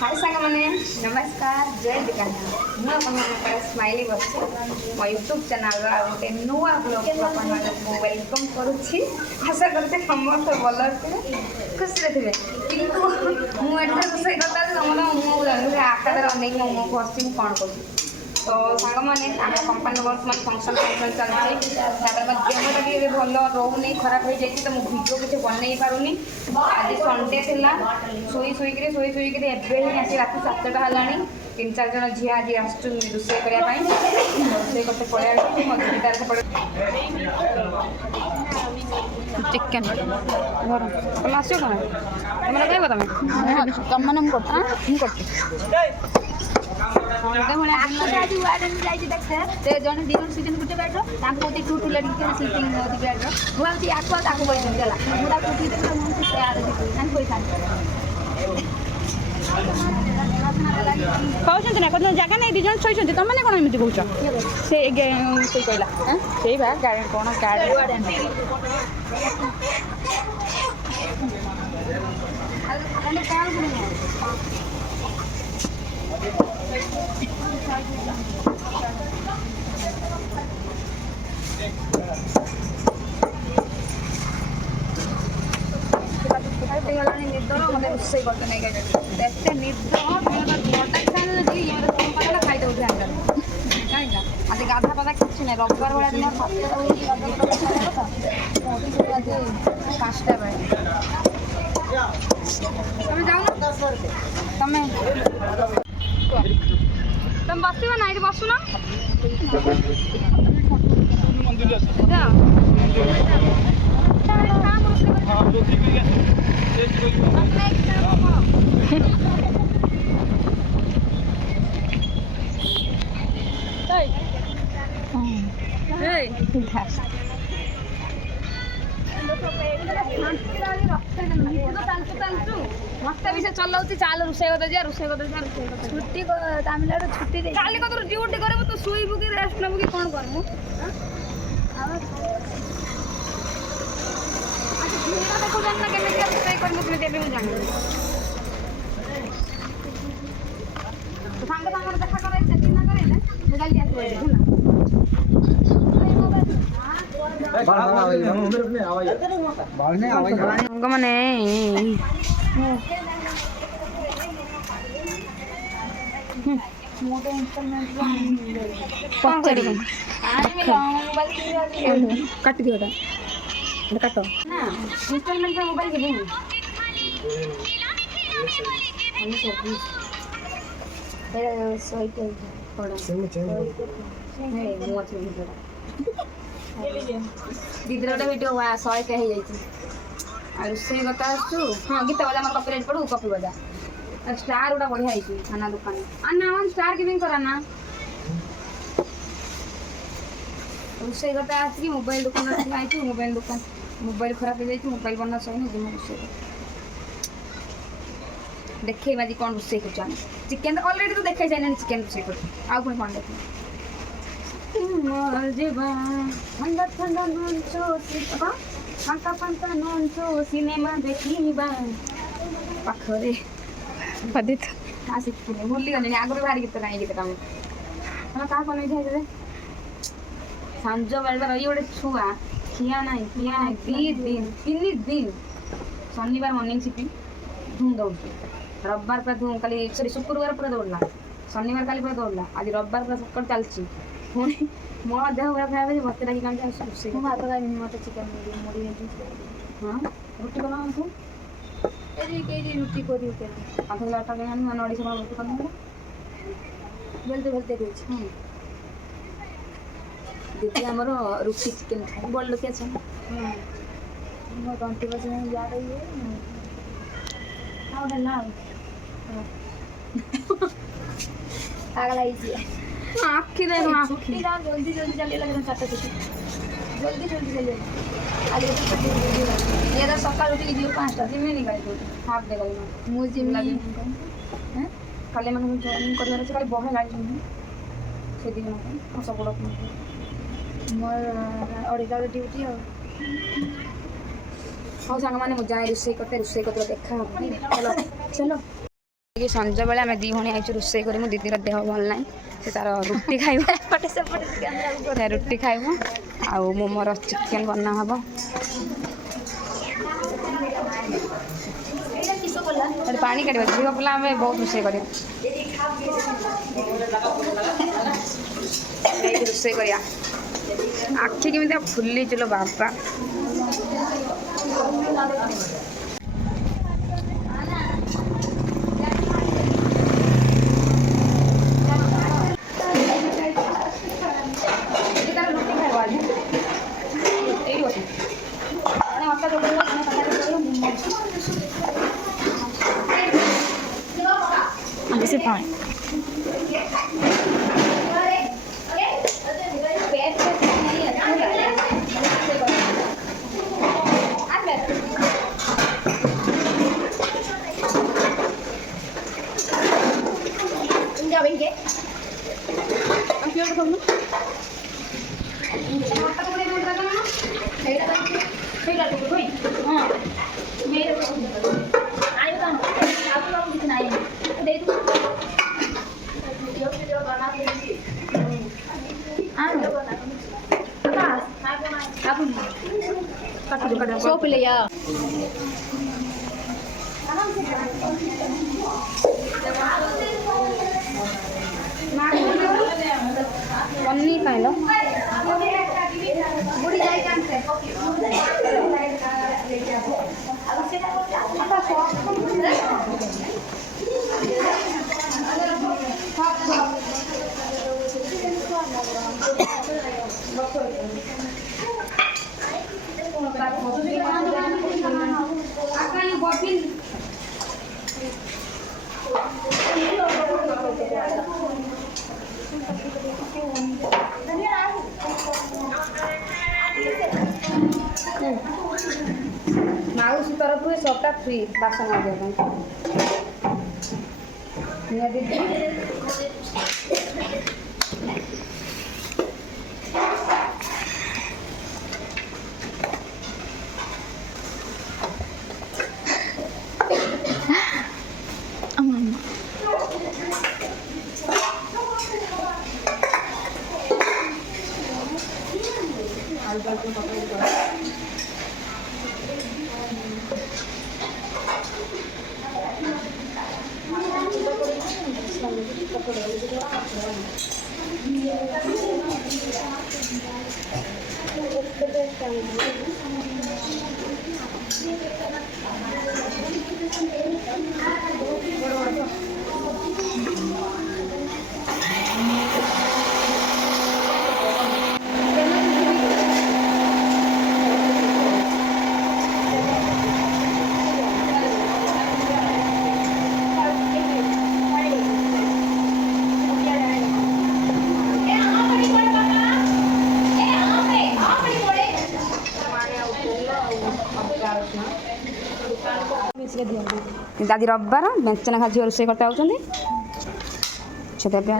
हाय सांग मैंने नमस्कार जय दिकाना मुझे स्माइली बच्चे मो यूट्यूब चैनल गोटे नुआ ब्लॉग को वेलकम करुच्ची आशा करते समस्त भल खुशी थे कि मुझे रोसे करता तुम आकाश अनेक मो मुँह हसी कौन कर तो सांग मैंने आम कंपानी वर्तमान फंक्शन चलती देहटा भी भल रोनी खराब हो जाए तो मुझे भिडियो किसी बनई पारूनी आज संडे थी शुईक एवं आसी रात 7टा है 3-4 जन झी आज रोसे करने रोसे करते पड़े मधुदार चिकेन तुम आस कौन तुम कह तुम जन दिन सीजन गोटे बैड्र कहते टू टू लेट स्लीपिंग बैड्र मुझे आको कहते ना कौन जगह नहीं दिजन शोचते तुम मैंने कौन एमती कौच से कहला से गाड़ी कौन गाड़ी निद मतलब रोसे करते नहीं एत निद खाई दे कहीं आज गाधा पाधा कि ना रविवार भाया दिन 5टा बेले तुम जाओ तुम तुम बस ना ये बसु ना मस्त भी चलाऊँ चाल रोसे रोसे छुट्टी तमिलनाडु छुट्टी काली कत ड्यूटी कर तो शुबू कि रेस्ट नबू कि कौन कर देखो जाना केमी जान सांग सांग देखा कर मैंने काट दियो काट ना इंस्टॉलमेंट में मोबाइल के दीदी गोटे भिडियो 100 के हो जाए रोसे कथा हाँ गीत बजा मैं कॉपीराइट पढ़ू कॉपी बजा स्टार गोटा बढ़िया है खाना दुकान आना स्टार गिविंग कराना रोसे कथा आसिक मोबाइल दुकान आई मोबाइल दुकान मोबाइल खराब हो जाए मोबाइल बना सही जी रोसे देखे आज कौन रोसे कर चिकेन अलरेडी तो देखा जाए चिकेन रोसे कर आउ पुणी कौन देख सिनेमा देखा पाखरे आसिक भूली गली आगुरी भारी गीत गाई गीत क्या नहीं जाए सांज बेलर ये गोटे छुआ खिया ना 3 दिन शनिवार मर्निंग शिफ्ट धूम दौड़ रविवार पूरा धूम कल सॉरी शुक्रवार पूरा दौड़ला शनिवार काली पूरा दौड़ला आज रविवार पूरा सकाल चलती पुणी मो देह पूरा खराब है मत लगी कहीं मत चिकेन मुड़ी हाँ रुटी बना रुटी कर आधा लाटा के नड़ी से रुटी कर बेलते हाँ दीदी आमर रुटी चिकेन खाए बड़ लोक अच्छे मो तंटी बस जा रही है पागल आखी छुट्टी जाओ जल्दी चलिए लगे 4टा छुट्टी जल्दी चलिए आज ये तो सकाल उठी जीव 5टा जिम नहीं गई हाफ दे गई मु जिम लगे कल मैं जॉइनिंग कर खाली बहे गाड़ी से दिन सब मोर 2:30 ड्यूटी हाँ सांग मैंने मुझे रोसे करते देखा चलो चलो। कि संज बेले आम दी भाई आई रोसे कर दीदीर देह भल ना से तार रुटी खाइब रुटी खाइब आउ मो मोर चिकेन बना हम पानी काट झील पिला आम बहुत रोसे कर रोसे कर आखि केमी फुली चलो बाबा This is fine. Soap ya. पन्नी खाइल माउसी तरफ सबटा फ्री बासन आ दादी रविवार बेंच ना झील रोसे करते आउଛନ୍ତି से देबे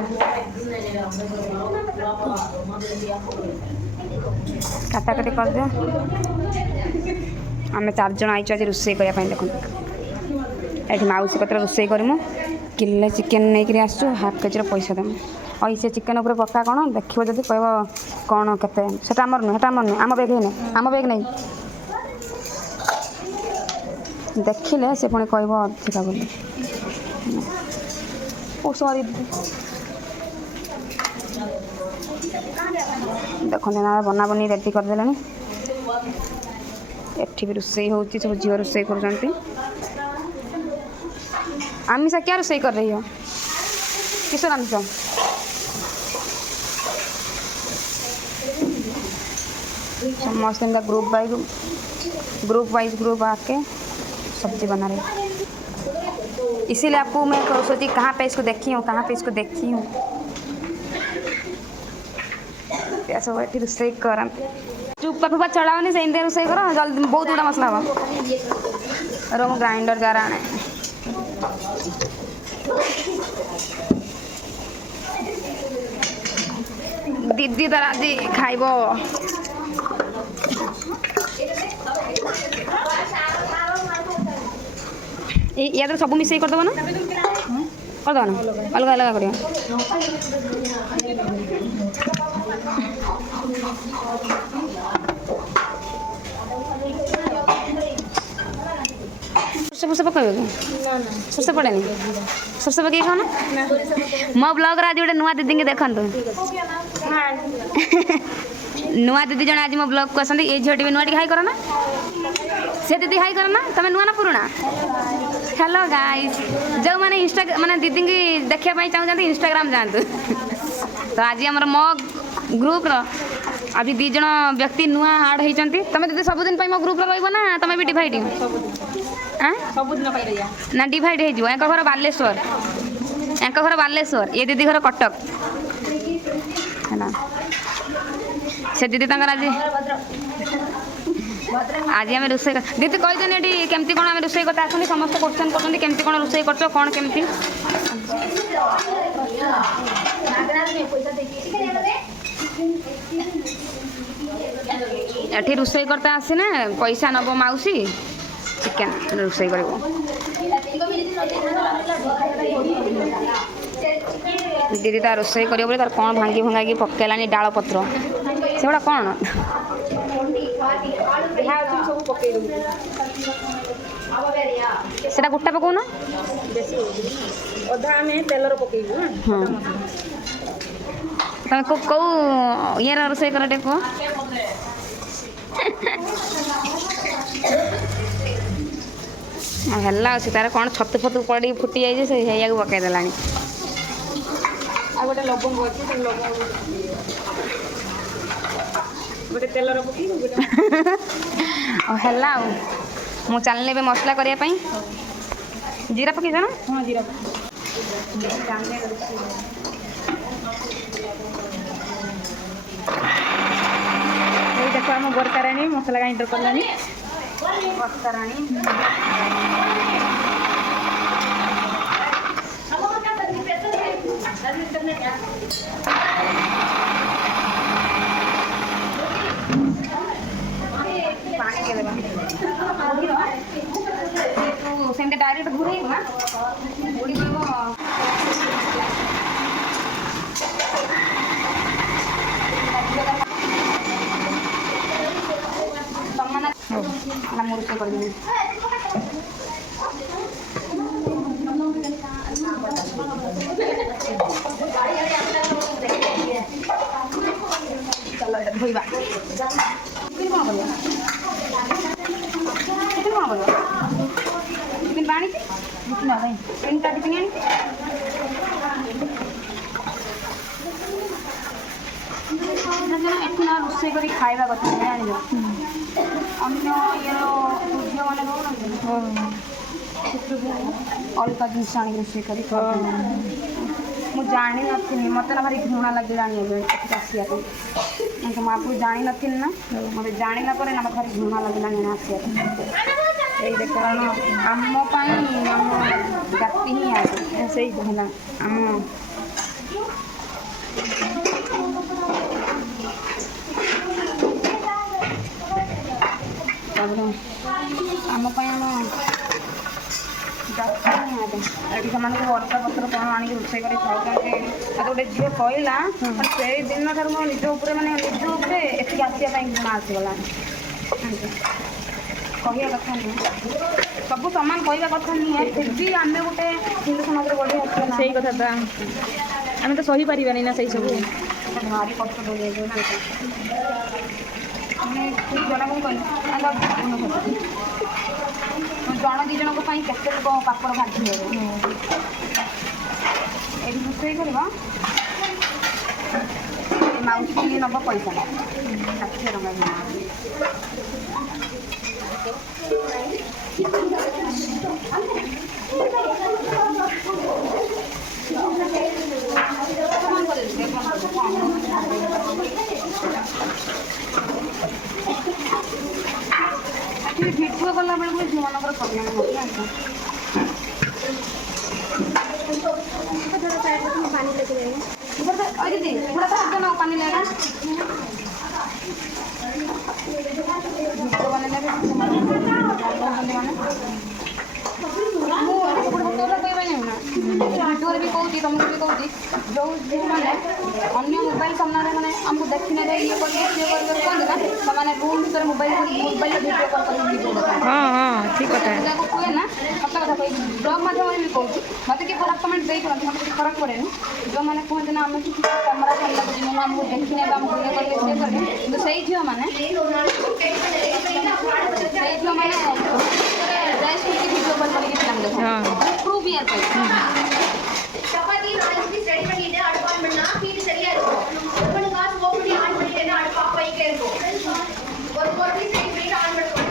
काटा काटी कर दे आम 4 जन आई आज रोसे करने देख ये माउसी कतर रोसे करमु किले चिकेन नहीं आसु हाफ केजी पैसा देमु और से चिकेन उपर पक्का कौन देखो जब कह कौन के आमर नुह आमर नुह आम बेग है आम बेग नहीं देखिले से पुणी कह अधिका बोली सॉरी देखते ना बना बनी रेडी करदे एठी भी रोसे हो सब झील रोसे कर आमिषा क्या रोसे कर रही हो किशोर आमिषा समस्त ग्रुप वाइज ग्रुप आके सब्जी बना रही इसीलिए आपको मैं सोची कहाँ पे इसको देखी हूँ सब ये रोसे कर चुपा फुपा चढ़ाओनी से इंडिया रोसे कर जल्दी बहुत गुड़ा मसला हम रो ग्राइंडर जार आने दीदी तार आज खाइब या तो सब मिसई करदेव ना करदेव ना अलग अलग कर सरसे पकड़ सरसे पड़े सरसे पकड़ खाओ ना मो ब्लॉग आज गोटे नुआ दीदी के देखु नुआ दीदी जन आज मो ब्लॉग को आसती ये झीटी भी नुआ हाई कर ना से दीदी हाई कर ना तुम नुआ ना पुराणा हेलो गाइस जो मैंने इंस्टा माने दीदी की देखापी चाहते इंस्टाग्राम जातु तो आज आम मो ग्रुप आज दी जन व्यक्ति नुआ आड होती तुम दीदी सबुदिन मो ग्रुप रहा तुम भी डिवाइड ना डिवाइड हो घर बालेश्वर यांक घर बालेश्वर ये दीदी घर कटक है से दीदी आज आज आम रोसे दीदी कहीदेनि ये केमती कौन आम रोसे करते आसनी समस्त क्वेश्चन करते केमती कौन रोसे कर कौन केमती एठी रोसे करते आसने पैसा नब मौसी चिकेन रोसे कर दीदी तार रोसे कर तार कौन भांगी भंगा पकेलानी डाल पत्र से गुड़ा कौन सेटा गोटा पकाउन अधा आम तेलर पकईबू हाँ तुम कौ ये रोसे कर टे कह है तार कौन छतु फतु पड़ी फुटी जाइए से पकईदेला गोटे लवंग अच्छी लवंग गोटे तेलर पकईबू है मु चलने मसला करने जीरा पकईद ना हाँ जीरा देखो आम बरकाराणी मसला ग्राइंडर कलानी बरकाराणी सेमती डायरेक्ट घूरे ना बुड़ी मुझे कर धोଇବା पानी तीनटा टिफिन एठी ना रोसे कर खाଇବା କଥା ଜାଣିଛ ଅନ୍ୟ ଇଏର ଝିଅମାନେ ରହୁନାହାନ୍ତି ଅଲଗା ଜିନିଷ ଆଣିକି ରୋଷେଇ କରି ମୁଁ ଜାଣିନଥିଲି ମୋତେ ନା ଭାରି ଘୃଣା ଲାଗେ ଜାଣିବା ଏଠିକି ଆସିବା ପାଇଁ ମୁଁ ମୁଁ ଆଗରୁ ଜାଣିନଥିଲି ନା ମୋତେ ଜାଣିଲା ପରେ ନା ମୋତେ ଭାରି ଘୃଣା ଲାଗିଲାଣି ଆସିବା ପାଇଁ ଏଇ ଦେଖ କାରଣ ଆମ ପାଇଁ ଆମ ଜାତି ହିଁ ଆସେ ସେଇ ହେଲା ଆମ ତାପରେ ଆମ ପାଇଁ ଆମ ଜାତି ହିଁ ଆସେ ଏଠି ସେମାନଙ୍କୁ ଅଲଗା ପତ୍ର କ'ଣ ଆଣିକି ରୋଷେଇ କରି ଖାଉଛନ୍ତି ମୋତେ ଗୋଟେ ଝିଅ କହିଲା ସେଇ ଦିନଠାରୁ ମୋ ନିଜ ଉପରେ ମାନେ ନିଜ ଉପରେ ଏଠିକି ଆସିବା ପାଇଁ ଘୃଣା ଆସିଗଲାଣି କହିବା କଥା ନୁହେଁ ସବୁ ସମାନ କହିବା କଥା ନୁହେଁ ଫିର୍ବି ଆମେ ଗୋଟେ ହିନ୍ଦୁ ସମାଜରେ ବଢ଼ି ଆସିବା ସେଇ କଥା ତ ଆମେ ତ ସହିପାରିବାନି ନା ସେଇ ସବୁ ଭାରି କଷ୍ଟ ଦେଉଛୁ ନା ଆମେ ଜଣକୁ କହିଲି ଜଣ ଦୁଇ ଜଣଙ୍କ ପାଇଁ କେତେ ଲୋକ ପାପଡ଼ ଭାଜି ଦେବେ ଏଠି ରୋଷେଇ କରିବ ମାଉସୀ ନେବ ପଇସା 60 ଟଙ୍କା ଭିଡ଼ିଓ କଲା ବେଳକୁ ଝିଅମାନଙ୍କର ପ୍ରୋବ୍ଲେମ୍ ହେଉଛି ପାଣି ଲାଗିଲାଣି ଦିଦି ପୁରା ତ ପାଣି ଲାଗା ଭିଡ଼ିଓ ବନେଇଲା ମାନେ ମୁଁ କହିବା ନା ଭିଡ଼ିଓରେ ବି କହୁଛି ତୁମକୁ ବି କହୁଛି ଯେଉଁ ଝିଅମାନେ ଅନ୍ୟ ମୋବାଇଲ ସାମ୍ନାରେ ମାନେ ଆମକୁ ଦେଖିନେବେ ଇଏ କରିବେ କୁହନ୍ତି ନା ସେମାନେ ରୁମ୍ ଭିତରେ ମୋବାଇଲରେ ଭିଡ଼ିଓ କଲ୍ କରିକି ଭିଡ଼ିଓ ଦେଖନ୍ତି। ହଁ ହଁ ଠିକ୍ କଥା। ଯାକୁ କୁହେ ନା ସତ କଥା କହି ବ୍ଲଗ୍ ମାଧ୍ୟମରେ ବି କହୁଛି ମୋତେ କି ଖରାପ କମେଣ୍ଟ ଦେଇପାରନ୍ତି ମୋତେ କିଛି ଫରକ ପଡ଼େନି। ଯେଉଁମାନେ କୁହନ୍ତି ନା ଆମେ କିଛି କ୍ୟାମେରା ସାମ୍ନାକୁ ଯିବୁ ଆମକୁ ଦେଖିନେବେ ଆମକୁ ଇଏ କରିବେ ସିଏ କରିବେ କିନ୍ତୁ ସେଇ ଝିଅମାନେ ଭିଡ଼ିଓ କଲ୍ କରିକି ପିଲାଙ୍କୁ ଦେଖନ୍ତି प्रूव यार चपाती நாளைக்கு ரெடி பண்ணிட்டு அடுப்பு ஆன் பண்ணா ஹீட் சரியா இருக்கும். ஒரு காசு ஓபடி ஆன் பண்ணிட்டேன்னா அடுப்பு ஆஃப் ஆயிட்டே இருக்கும். ஒரு பொருளை செட் பண்ணிட்டு ஆன் பண்ணுவோம்.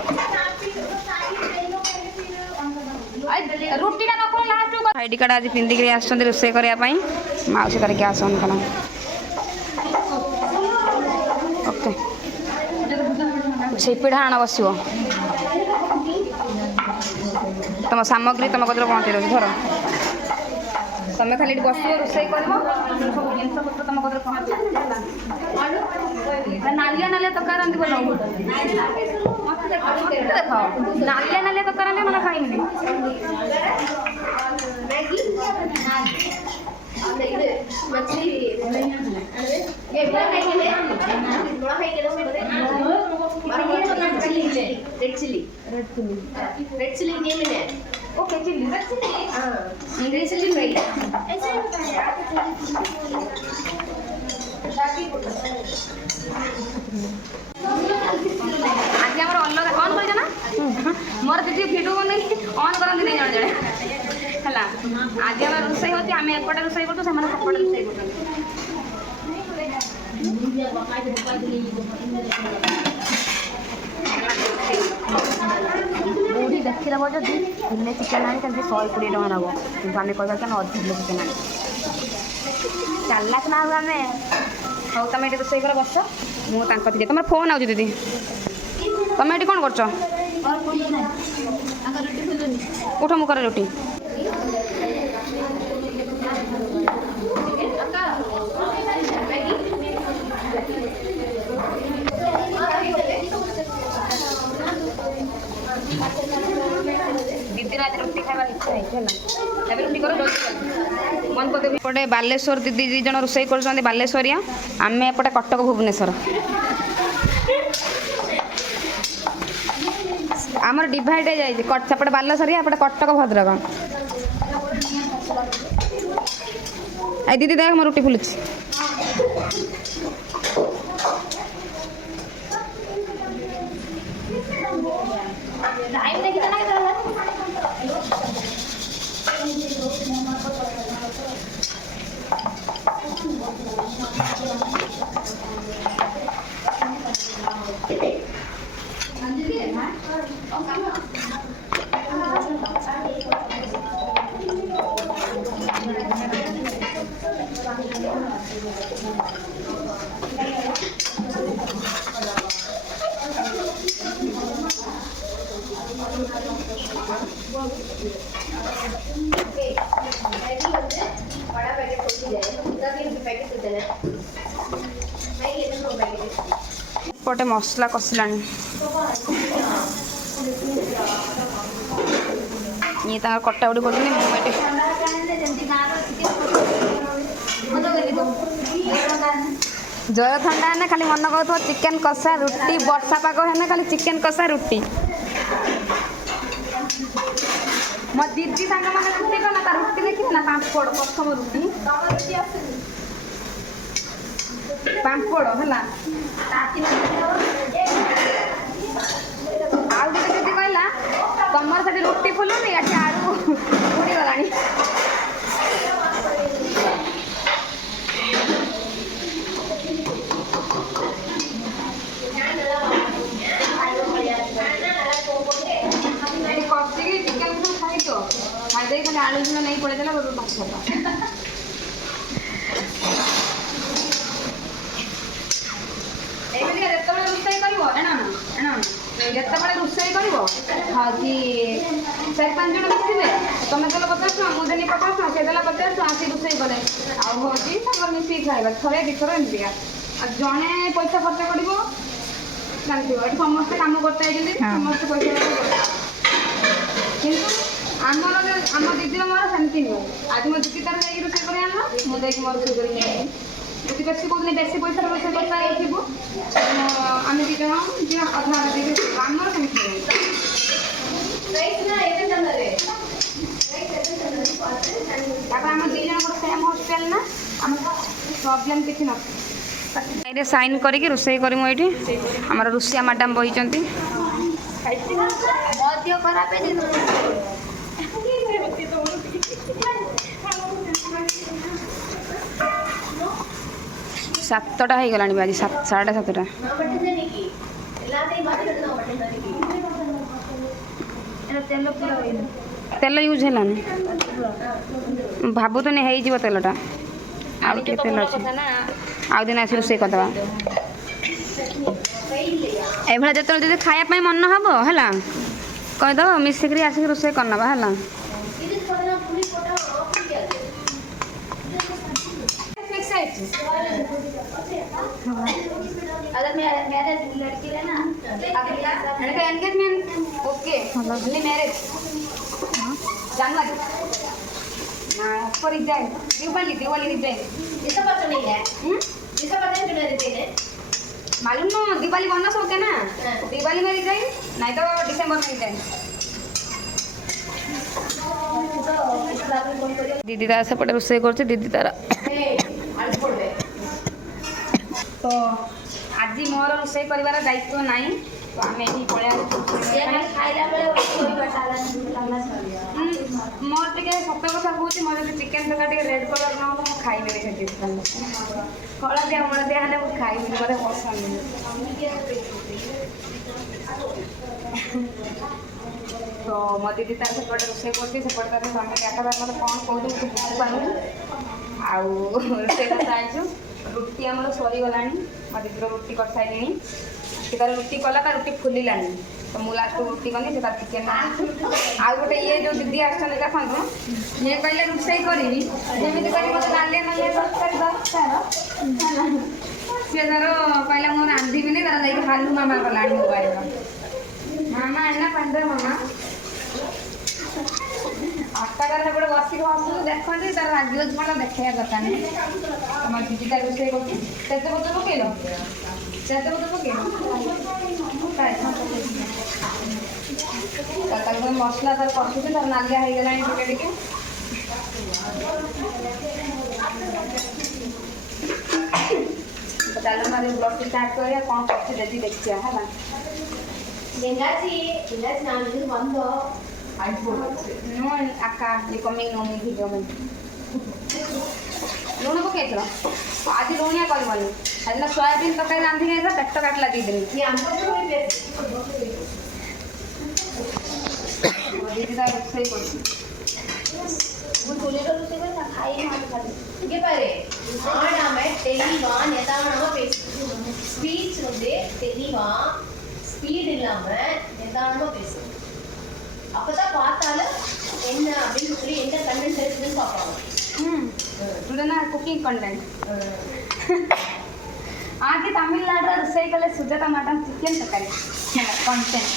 रुटी ना लास्ट आईडी कार्ड आज पिंधिक आसुँच रोसे करने मौसी करके आसन कल ओके से पिढ़ा आण बस तुम सामग्री तुम कदर पहुँचे दूसरी धर तुम खाली बस रोसे कर सब जिनपत तुम कदर पहुँच नालिया नालिया तकार देख नालिया नालिया तकार मैं खाइनी அந்த இது மச்சி எவ்வளவு கையிலே மிளகாய் கிலோ ரெட் சில்லி நேம் என்ன okay chilli red chilli fry आज आम अलग ऑन कर ना मोर दीदी भिडियो बन ऑन करते नहीं जड़े जड़े है आज आम रोसे होती आम एपटे रोसे कर सेपटे रोसे बुढ़ी देखी देव जदि किले चिकेन आनी 120 टका नब कि आम कह कि अध किलो चिकेन आनी चालाक ना आम हौ तुम ये रोसे कर बस मुझे तुम फोन आउज दीदी तुम ये कौन कर उठ मुकर रुटी दीदी आज रुटी खाइबार इच्छा है रुटी कर मन कर एपटे बालेश्वर दीदी दी जन रोसे कर बालेश्वरिया आम एपटे कटक भुवनेश्वर आमर डिवाइड हो जाए सेपटे बालेश्वरिया एपटे कटक भद्रक आई दीदी देख मैं रुटी फुलुची पटे मसला कषला ये कटा उड़ी कर जर ठंडा है खाली मन कहु चिकेन कषा रुटी वर्षा पाग है खाली चिकेन कषा रुटी मो दीदी सांग मैंने रुटी कला रुटी देखिए ना पापड़ प्रथम रुटी पापड़ है आउ गोटे दीदी कहला तुम से रुटी फुलुनी ये आलू उड़ी गला चिकेन खाई तो खाई खाली आलू झुल नहीं पड़े देला जितेबाला रोसे कर हाँ कि 4-5 जन मिसे तुम देल 50 टका मुझे 50 टका से 50 टका आसी रोसे कले आउ मिसिक खाइबा थे दिथर एमती जड़े पैसा खर्च कर जानते समस्ते कम करते समस्त पैसा कि ଆମର ଆମ ଦିଦିର ମୋର ସେମିତି ନୁହେଁ। ଆଜି ମୋ ଦିଦି ତାର ଯାଇକି ରୋଷେଇ କରି ଆଣିଲା, ମୁଁ ଯାଇକି ମୋର ରୋଷେଇ କରି ନେଇକି ଯଦି ବେଶୀ କହୁଥିଲେ ବେଶୀ ପଇସାରେ ରୋଷେଇ କରିପାରିବ ଥିବୁ ଆମେ ଦୁଇ ଜଣ ଯିଏ ଅଧା ଅଧା ଦେଇକି ଆମର ସେମିତି ନୁହେଁ। ତାପରେ ଆମ ଦୁଇ ଜଣଙ୍କର ସେମ୍ ହଷ୍ଟେଲ ନା ଆମ ପ୍ରୋବ୍ଲେମ୍ କିଛି ନଥାଏ। ଏଇଠି ସାଇନ୍ କରିକି ରୋଷେଇ କରିମୁ ଏଇଠି ଆମର ରୁଷିଆ ମ୍ୟାଡ଼ାମ୍ ବହିଛନ୍ତି। ଦେହ ଖରାପ ହେଇଛି 7ଟା ହେଇଗଲାଣି ଆଜି 7:30। ତେଲ ୟୁଜ୍ ହେଲାନି ଭାବୁଥିନି ହେଇଯିବ ତେଲଟା ଆଉ ଟିକେ ତେଲ ଅଛି ଆଉ ଦିନ ଆସି ରୋଷେଇ କରିଦେବା। ଏଭଳିଆ ଯେତେବେଳେ ଯଦି ଖାଇବା ପାଇଁ ମନ ହେବ ହେଲା କହିଦେବ ମିଶିକିରି ଆସିକି ରୋଷେଇ କରିନେବା ହେଲା। अगर मैरिज लड़की है ना एंगेजमेंट ओके ओनली मैरिज जनवरी फॉर डिजाइन दिवाली डिजाइन दिसंबर तो नहीं है दिसंबर में क्यों रहते हैं मालूम न दिवाली बोनस होते ना दिवाली में डिजाइन नहीं तो दिसंबर में डिजाइन। दीदी तार सेपटे रोषेई कर दीदी तार तो आज मोर रोषेई कर दायित्व नाई तो आम ये पलि मोर टे सत कथा कहूँ मोर जो चिकेन तक रेड कलर न हो खाइबी हलदिया हलदिया हेल्ले मुझे खाइबी मत पसंद तो मो दीदी तार सेपटे रोषेई करते तार स्वामी क्या मत कौन कहूँ मुझे बुझीपार आउ रोषेई करते रुटी आमर सरीगला मो दीदी रुटी कर सारे सी तार रुटी कला तार रुटी फुलानी तो मुझे लास्ट रुटी कनी से तार चिकेन आउ गोटे ये जो दीदी आसान ये कहले रोषेई करी जमी कह मत नालिया नालिया तरकारी दरकार सी तार कहला मुझे रांधीबी तार जाइए हालू मामा गला मोबाइल मामा एना पांडे मामा अट्टाकार गोटे बसिक हसु देखते तार राजी गुण देखा दरकार नहीं तुम दीदी तार रोषेई कर पकड़ मसला तार कषुच तार नालिया हो गला टे चलो मारे ब्लॉग स्टार्ट करिया कौन करते दीदी देखिया है नो अक्का ये कमिंग नो वीडियो में लुण पकई आज लुणिया करनी आज सोयाबीन तरकारी रांधि पेट काटला दी दिन दीदी तार रोषेई कर ஸ்பீச் வந்து தெளிவா ஸ்பீட் இல்லாம நிதானமா பேசணும் அப்பதான் பார்த்தாலும் என்ன அப்படின்னு சொல்லி என்ன கண்டென்ட் இருக்குன்னு பார்ப்பாங்க टुडे ना कुकिंग कंटेंट आगे तमिलनाडु रोषेई कले सुजाता मैडम चिकेन तरकारी कंटेंट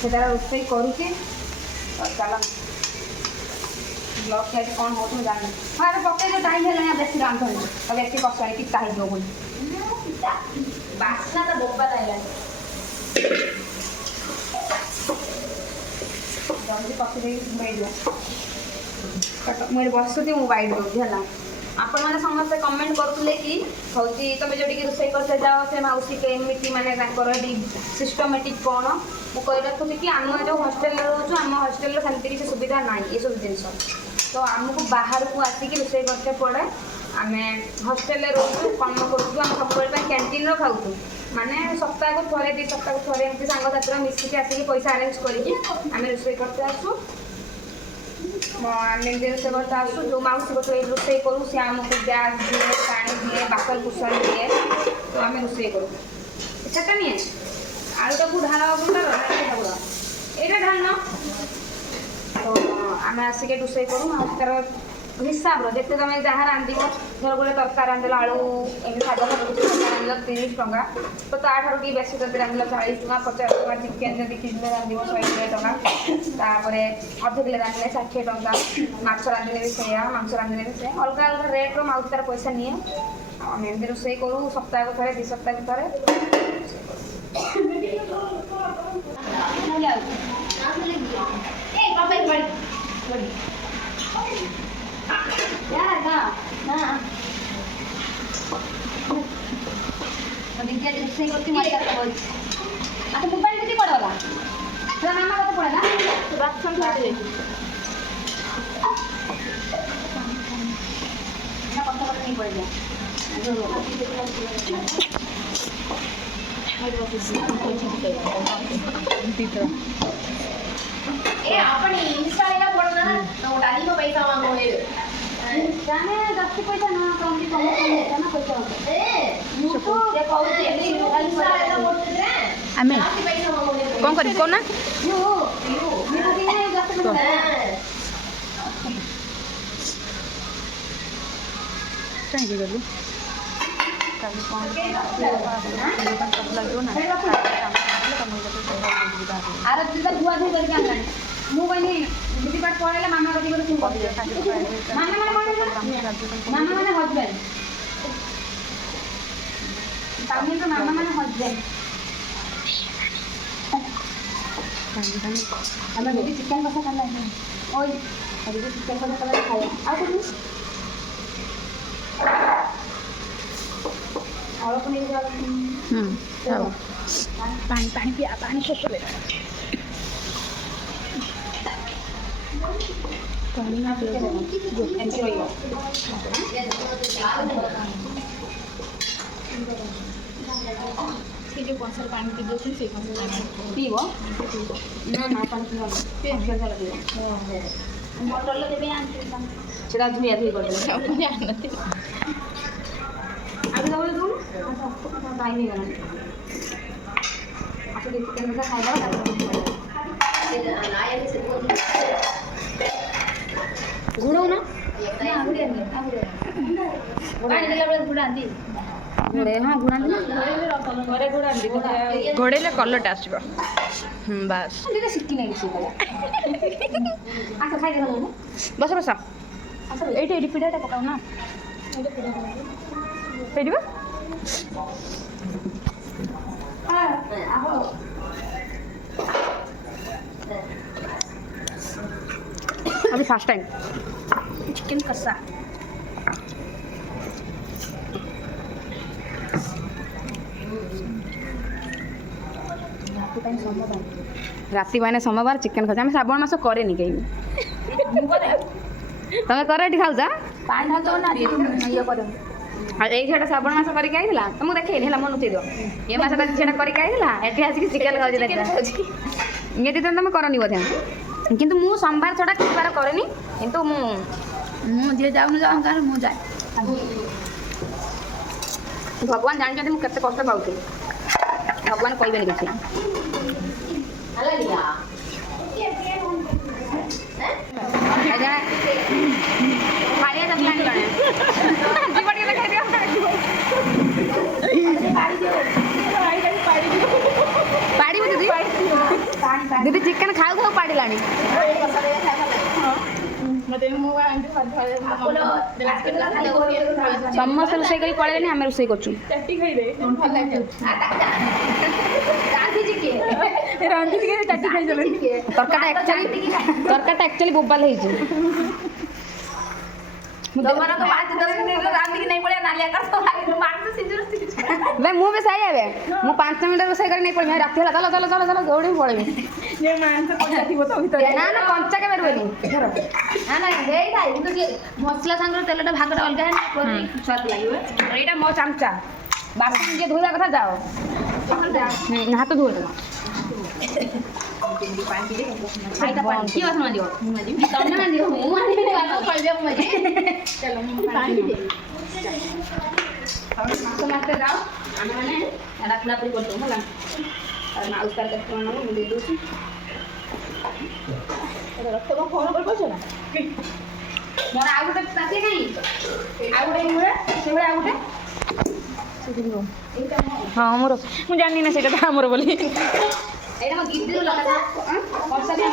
से तार रोषेई करुचे चलो ब्लॉग के कौन हो जान हाँ पकड़ जो टाइम है बेसी रांधनी तो बेसी कष्ट नहीं पिता हो बासना तो बोबा लगे जल्दी पकड़ मुझे बसुती मोबाइल रोजी है आपण मैंने समस्त कमेंट करुले कि हूँ तुम जो रोषेई करते जाओ से मौसी केमी माने सिस्टमेटिक कौन मुझे कही रखुची कि आम जो हस्टेल रोचु आम हस्टेल सेमती किसी सुविधा ना ये सब जिन तो आमको बाहर को आसिक रोषेई करते पड़े आम हस्टेल रोचु कम करूँ आम सब कैंटीन खाऊँ माने सप्ताह को थे 2 सप्ताह को थे एमती सांगसाथी मिसिक आसिक पैसा अरेंज करके आम रोषेई करते आसू आम रोषेई करते आसू जो मौसी को रोषेई करूँ सी आमको गैस दिए पानी दिए बासन कुसन दिए तो आम रोषेई करूँ सेटा नहीं आलुटा को ढाल यहाँ ढाल तो आम आसिक रोषेई करूँ तार हिसाब जिते तुम जहाँ रांध धर गोटे तरकारी रांधिल आलू एम सादा रांधिल 30 टंका तो ताठू टी बेस जब रांधिल 40 टंका 50 टंका चिकेन जब किलो रांध 120 टंका अध किलो रांधिले 60 टंका माछ रांधिले भी से मांस रांधिले भी से अलग अलग रेट्र माउस तार पैसा निए आम एमती रोषे करूँ सप्ताह को थे 2 सप्ताह को मोबाइल किती पडवला तुझा मामा कत पडला राशन खाते ना कत कत नहीं पड़ गया ए आपण इंस्टाला पडना तो डाली में पैसा मांगो है जाने 10 पैसा ना कम कम ना पैसा ए मु तो ये कहू इंस्टाला पडते आमे पैसा मांगो है कौन करी कौन ना यो मेरा दिन है 10 पैसा कहीं गलू कल आर दिदा धुआ धुई करके आनलानी मु कहनी दीदी पाट पळेला मामा कति करे तुम मामा माने हस्बैंड तामी तो मामा माने हस्बैंड हमें दीदी चिकन कसा खाना है ओए दीदी चिकन कसा खाना खाया आ कुछ और को नहीं जाओ पानी पानी पिया पानी शोष ले पानी ना पियो जो एंट्री होइयो कि जो कौन पानी पी दो से कौन पानी पीबो ना पानी पीबो पे जरा दियो बोतल ले देबे आंटी छड़ा धुया धुई कर दे जानते आगे जाओ तुम टाइम नहीं गला आपको चिकन का खाएगा गुड़ो ना घोड़े हाँ घोड़ा घोड़े ले कलर आसब बस शिखी नहीं अच्छा खाई बस बस ये पिठाटा पकाऊ ना अभी फर्स्ट टाइम चिकन कसा राति मैंने सोमवार चिकन खाऊ आम श्रावण मास करे कहीं तुम कर खाऊ ये श्रावण मास करके आईला तो मुझे देखे है मन लुचेद ये मसटा करके आईला एठी आसिक चिकन खाऊ ये तुम करनी बोधे किंतु मु सोमवार छड़ा किबार करेनी किंतु मुझे जाऊन जाऊँ मुझे जाए भगवान जानते मुझे केते कष्ट पाऊँ भगवान कहबे किसी दीदी चिकन खाऊ खाऊ पाड़िला समस्त रोषे कर पड़े आम रोषे कर तरकाटा एक्चुअली बोबाल भाई मु भी सही है मु 5 मिनट रोषे कर नहीं पड़े राति है चलो चलो चलो चलो दौड़ी पड़ेबी ना ना कंचा के बेरबेनी ना ना मसला सांग तेलटा भागटा अलग स्वाद लगे यहाँ मो चमचा बासन जे धोला कथा जाओ हाथ धो ମୋର ଆଉ ଗୋଟେ ତାତି ନାହିଁ ଆଉ ଗୋଟେ ଏଇଭଳିଆ ସେଇଭଳିଆ ଆଉ ଗୋଟେ ହଁ ମୋର ମୁଁ ଜାଣିନି ନା ସେଇଟା ତ ଆମର ବୋଲି ଏଇଟା ମୋ ଗିଦ୍ଦିରୁ ଲଗା ବର୍ଷା ଦିନ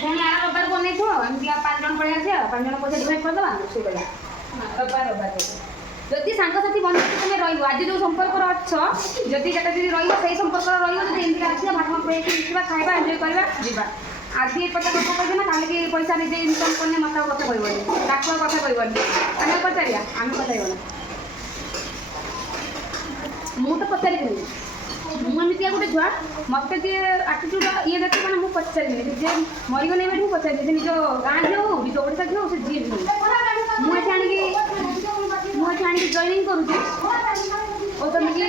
ପୁଣି ଆର ରବିବାର ବନେଇଥିବ ଏମିତି 5 ଜଣ ପଳେଇ ଆସିବା 5 ଜଣ ପଇସା ଡିଭାଇଡ୍ କରିଦେବା ରୋଷେଇ କରିବା ରବିବାର ଯଦି ସାଙ୍ଗସାଥି ବନ୍ଧୁକୁ ତୁମେ ରହିବ ଆଜି ଯେଉଁ ସମ୍ପର୍କରେ ଅଛ ଯଦି ଯେତେ ଯଦି ରହିବ ସେଇ ସମ୍ପର୍କରେ ରହିବ ଯଦି ଏମିତି ଆସିବା ଭାଗ ପଳେଇକି ମିଶିବା ଖାଇବା ଏନ୍ଜୟ କରିବା ଯିବା ଆଜି ଏପଟେ କଥା କହିବେ ନା କାଲିକି ପଇସା ନିଜେ ଇନକମ୍ କଲେ ମୋତେ ଆଉ କଥା କହିବନି ତାକୁ ଆଉ କଥା କହିବନି ଆମେ ପଚାରିବା ଆମେ ପଚାରିବନି ମୁଁ ତ ପଚାରିବିନି ମୁଁ ଏମିତିଆ ଗୋଟେ ଛୁଆ ମୋତେ ଯିଏ ଆଟିଟ୍ୟୁଡ଼ ଇଏ ଦେଖିବ ନା ମୁଁ ପଚାରିବିନି ଯେ ମରିଗଲେ ଏମିତି ମୁଁ ପଚାରିବି ସେ ନିଜ ଗାଁ ଝିଅ ହଉ ନିଜ ଓଡ଼ିଶା ଝିଅ ହଉ ସେ ଯିଏ ବି ହଉ ମୁଁ ଏଠି ଆଣିକି ଜଏନିଂ କରୁଛି କହୁଛନ୍ତି କି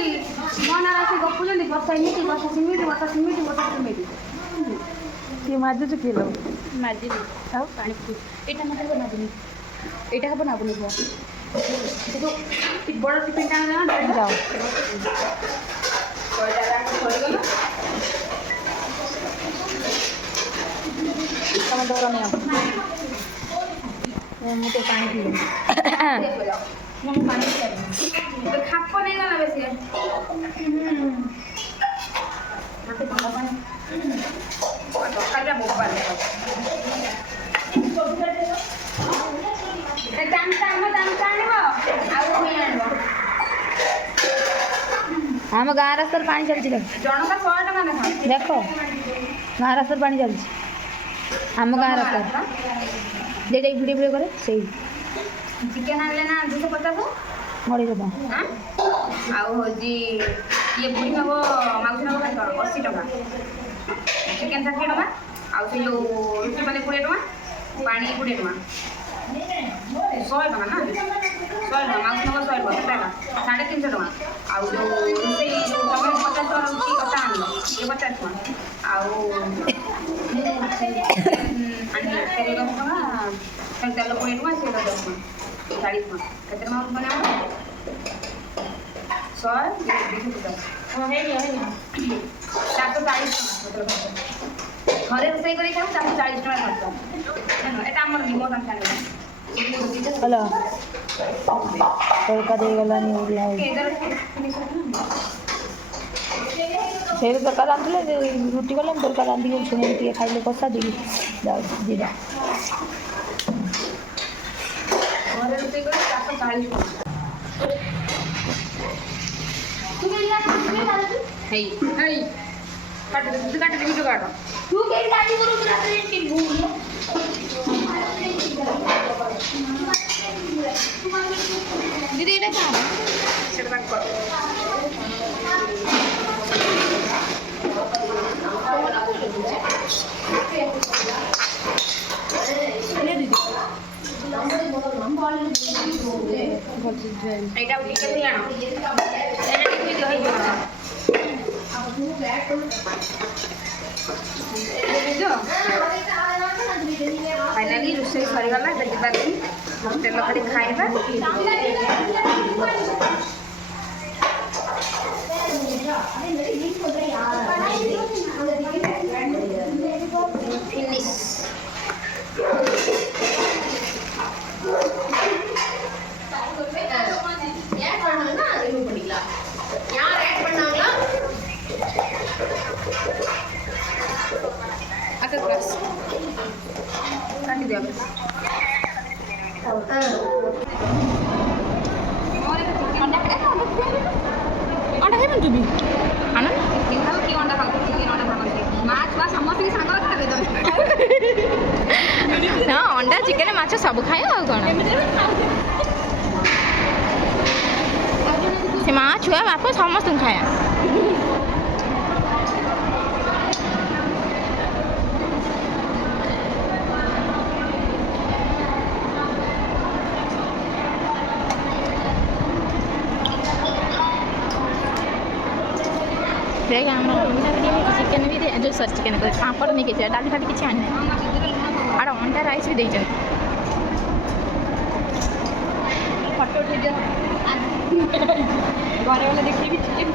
ମୋ ନାଁ ଆସି ଗପୁଛନ୍ତି ବର୍ଷା ଏମିତି ବର୍ଷା ସେମିତି ବର୍ଷା ସେମିତି ବର୍ଷା ସେମିତି କିଏ ମାଜୁଛୁ କିଏ ଲୋ ମାଜିବି ଆଉ ପାଣି ପିଇ ଏଇଟା ମୋତେ ହେବ ନାଗୁନି ଏଇଟା ହେବ ନାଗୁନି ପୁଅ ବଡ଼ ଟିଫିନ୍ଟା ଯାଅ ତମେ ଧର ନିଅ ମୁଁ ତ ପାଣି ପିଇବି ମୁଁ ପାଣି ଖାପ ନେଇଗଲା ବେଶୀ ତରକାରୀଟା ବୋବା ଦାମଟା ଆଣିବ ଆଉ ପୁଣି ଆଣିବ ଆମ ଗାଁ ରାସ୍ତାରେ ପାଣି ଚାଲିଛି ଜଣକା 100 ଟଙ୍କା ଦେଖ ଗାଁ ରାସ୍ତାରେ ପାଣି ଚାଲିଛି ଆମ ଗାଁ ରାସ୍ତାରେ ଯେଟା ଭିଡ଼ିଓ ଭିଡ଼ିଓ କରେ ସେଇ ଚିକେନ୍ ଆଣିଲେ ନା 250 ଅଢ଼େଇଶହ ଟଙ୍କା ଆଉ ହେଉଛି ଇଏ ବୁଢ଼ୀ ନେବ ମାଉସୀ ନେବ 80 ଟଙ୍କା ଚିକେନ୍ 60 ଟଙ୍କା ଆଉ ସେ ଯେଉଁ ରୁଟି ପାଣି 20 ଟଙ୍କା ପାଣି 20 ଟଙ୍କା 100 ଟଙ୍କା ନା 100 ଟଙ୍କା ମାଉସୀ ନେବ 100 ଟଙ୍କା କେତେ ହେଲା 350 ଟଙ୍କା ଆଉ ଯେଉଁ ରୋଷେଇ ଯେଉଁ ତମେ 50 ଟଙ୍କା ରୁଟି କଟା ଆଣିଲ ଇଏ 50 ଟଙ୍କା ଆଉ ଆଣିଲେ ତେଲ 10 ଟଙ୍କା ତେଲ 20 ଟଙ୍କା ସେ 10 ଟଙ୍କା 40 ଟଙ୍କା କେତେ ଟଙ୍କା ମାନେ ଆମର 100 250 440 ଟଙ୍କା ଘରେ ରୋଷେଇ କରି ଖାଉ 440 ଟଙ୍କା ଖର୍ଚ୍ଚ ଏଇଟା ଆମର ନିମ ଟଙ୍କା ହ୍ୟାଲୋ ତଡ଼କା ଦେଇଗଲାନି ଉଡ଼ିଆ ସେଇ ତରକାରୀ ରାନ୍ଧିଲେ ରୁଟି କଲେ ତରକାରୀ ରାନ୍ଧିକି ଶୁଣି ଟିକେ ଖାଇଲେ କଷା ଦେଇକି ଯାଉଛି ଯିବା ଘରେ ରୋଷେଇ କରି 440 ଟଙ୍କା ହେଇ ହେଇ କାଟ ଭିଡ଼ିଓ କାଟ ଦିଦି ଏଇଟା କଣ ସେଟା ତାଙ୍କ କର এইটা উঠিকে দিয়ে আনো এটা টিপি দিও ହେଇଯିବ फाइनाली रोषेई सरीगला देखा होटेल खाली खाइबा फिनिश क्लास काटी दिया अंडा खाइबन तू भी आना खाऊ कि अंडा खाऊ चिकेन अंडा खाऊ माछ बा समस्त सांग खाबे तमे ना अंडा चिकेन माछ सब खाए आ कौन से माँ छुआ बाप समस्त खाए देख चिकेन भी जो सर चिकेन पापड़ नहीं कि डाली फाटी किसी आने आड़ अंडा राइस भी देते फटो उठे घरे वाले देखिए चिकेन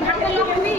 ଭାତ ଲକ୍ଷ୍ମୀ